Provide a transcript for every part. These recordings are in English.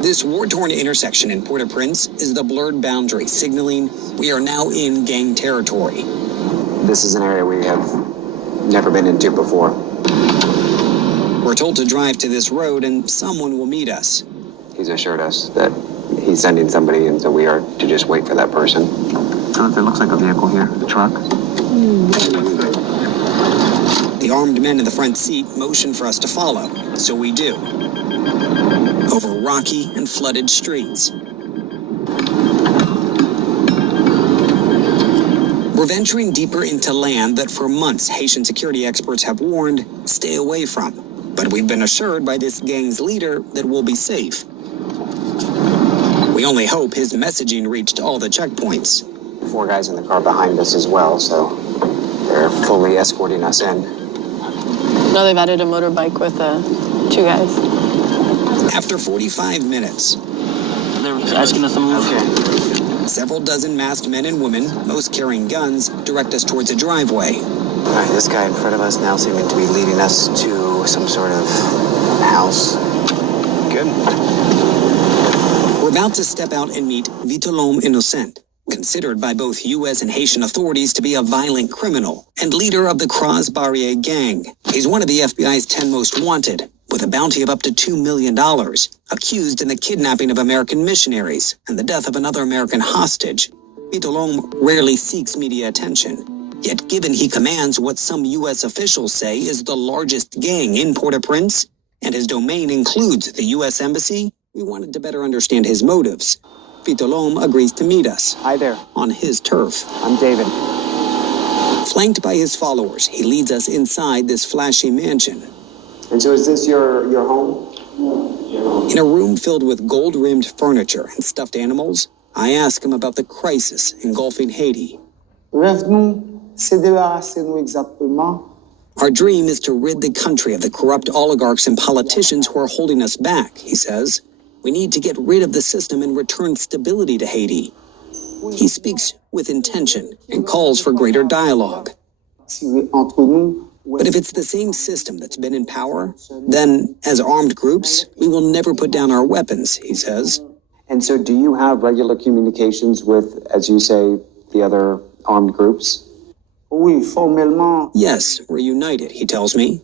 This war-torn intersection in Port-au-Prince is the blurred boundary, signaling we are now in gang territory. This is an area we have never been into before. We're told to drive to this road and someone will meet us. He's assured us that he's sending somebody, and so we are to just wait for that person. There looks like a vehicle here, the truck. The armed men in the front seat motion for us to follow, so we do. Over rocky and flooded streets. We're venturing deeper into land that for months Haitian security experts have warned, stay away from. But we've been assured by this gang's leader that we'll be safe. We only hope his messaging reached all the checkpoints. 4 guys in the car behind us as well, so they're fully escorting us in. No, they've added a motorbike with 2 guys. After 45 minutes, They're asking us to move. Okay. several dozen masked men and women, most carrying guns, direct us towards a driveway. All right, this guy in front of us now seeming to be leading us to some sort of house. Good. We're about to step out and meet Vitelom Innocent, considered by both U.S. and Haitian authorities to be a violent criminal and leader of the Croix-Barrier gang. He's one of the FBI's 10 most wanted, with a bounty of up to $2 million, accused in the kidnapping of American missionaries and the death of another American hostage. Vitelom rarely seeks media attention, yet given he commands what some U.S. officials say is the largest gang in Port-au-Prince, and his domain includes the U.S. Embassy, we wanted to better understand his motives. Vitelom agrees to meet us. Hi there. On his turf. I'm David. Flanked by his followers, he leads us inside this flashy mansion. And so is this your home? In a room filled with gold-rimmed furniture and stuffed animals, I ask him about the crisis engulfing Haiti. Our dream is to rid the country of the corrupt oligarchs and politicians who are holding us back, he says. We need to get rid of the system and return stability to Haiti. He speaks with intention and calls for greater dialogue. But if it's the same system that's been in power, then as armed groups, we will never put down our weapons, he says. And so do you have regular communications with, as you say, the other armed groups? Yes, we're united, he tells me.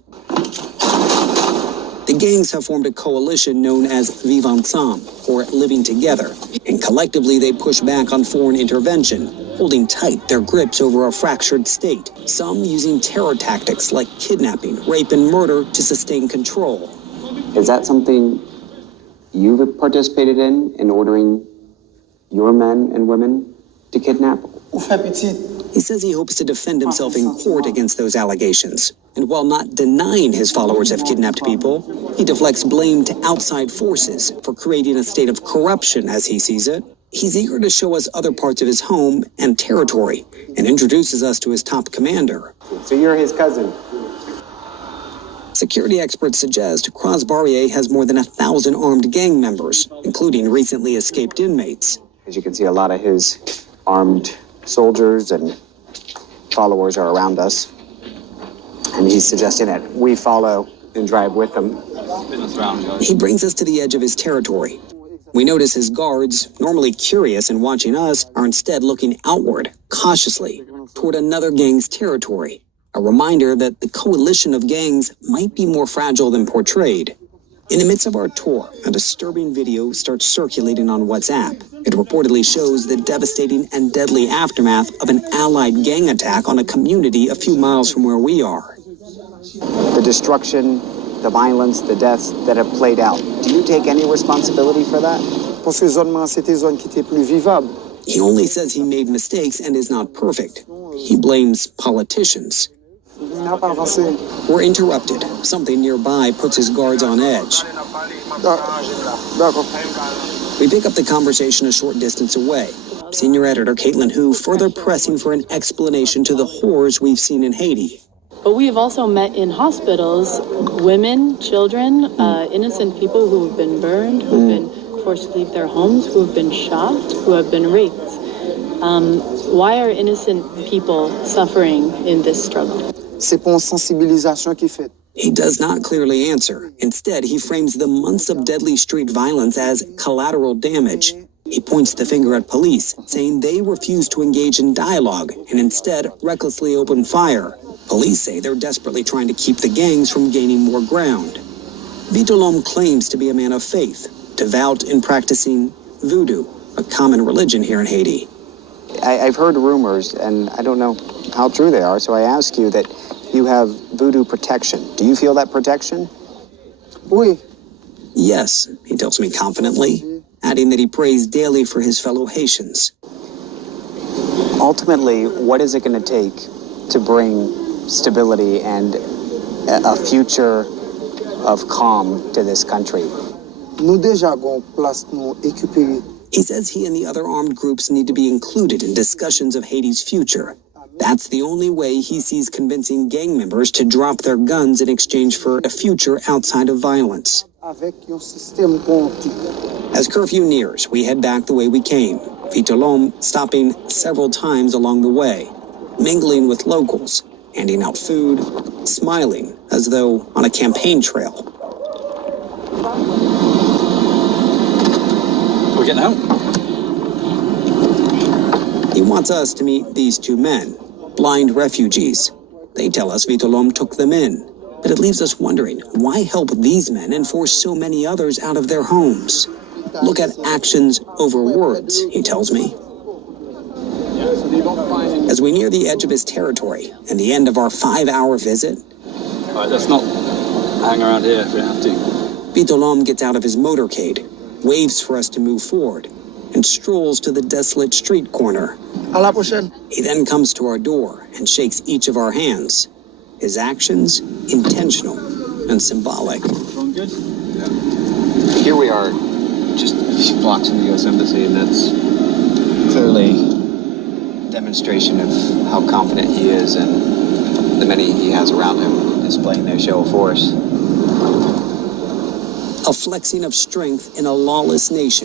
The gangs have formed a coalition known as Vivre Ensemble, or Living Together, and collectively they push back on foreign intervention, holding tight their grips over a fractured state, some using terror tactics like kidnapping, rape, and murder to sustain control. Is that something you've participated in ordering your men and women to kidnap? He says he hopes to defend himself in court against those allegations. And while not denying his followers have kidnapped people, he deflects blame to outside forces for creating a state of corruption as he sees it. He's eager to show us other parts of his home and territory and introduces us to his top commander. So you're his cousin? Security experts suggest Croix-Barrier has more than 1,000 armed gang members, including recently escaped inmates. As you can see, a lot of his armed soldiers and followers are around us. And he's suggesting that we follow and drive with him. He brings us to the edge of his territory. We notice his guards, normally curious and watching us, are instead looking outward, cautiously, toward another gang's territory. A reminder that the coalition of gangs might be more fragile than portrayed. In the midst of our tour, a disturbing video starts circulating on WhatsApp. It reportedly shows the devastating and deadly aftermath of an allied gang attack on a community a few miles from where we are. The destruction, the violence, the deaths that have played out. Do you take any responsibility for that? He only says he made mistakes and is not perfect. He blames politicians. We're interrupted. Something nearby puts his guards on edge. We pick up the conversation a short distance away. Senior editor Caitlin Hu further pressing for an explanation to the horrors we've seen in Haiti. But we have also met in hospitals women, children, innocent people who have been burned, who have been forced to leave their homes, who have been shot, who have been raped. Why are innocent people suffering in this struggle? He does not clearly answer. Instead, he frames the months of deadly street violence as collateral damage. He points the finger at police, saying they refuse to engage in dialogue and instead recklessly open fire. Police say they're desperately trying to keep the gangs from gaining more ground. Vitelom claims to be a man of faith, devout in practicing voodoo, a common religion here in Haiti. I've heard rumors, and I don't know how true they are, so I ask you that you have voodoo protection. Do you feel that protection? Oui. Yes, he tells me confidently, adding that he prays daily for his fellow Haitians. Ultimately, what is it going to take to bring stability and a future of calm to this country? Nous déjà gon place nous équiper. He says he and the other armed groups need to be included in discussions of Haiti's future. That's the only way he sees convincing gang members to drop their guns in exchange for a future outside of violence. Avec un système compté. As curfew nears, we head back the way we came, Vitelom stopping several times along the way, mingling with locals, handing out food, smiling as though on a campaign trail. We're getting out. He wants us to meet these two men, blind refugees. They tell us Vitelom took them in, but it leaves us wondering, why help these men and force so many others out of their homes? Look at actions over words, he tells me. As we near the edge of his territory and the end of our 5-hour visit, All right, let's not hang around here if we have to. Vitelom gets out of his motorcade, waves for us to move forward, and strolls to the desolate street corner. À la prochaine. He then comes to our door and shakes each of our hands. His actions, intentional and symbolic. Going good? Here we are, just a few blocks from the U.S. Embassy, and that's clearly a demonstration of how confident he is and the many he has around him displaying their show of force. A flexing of strength in a lawless nation.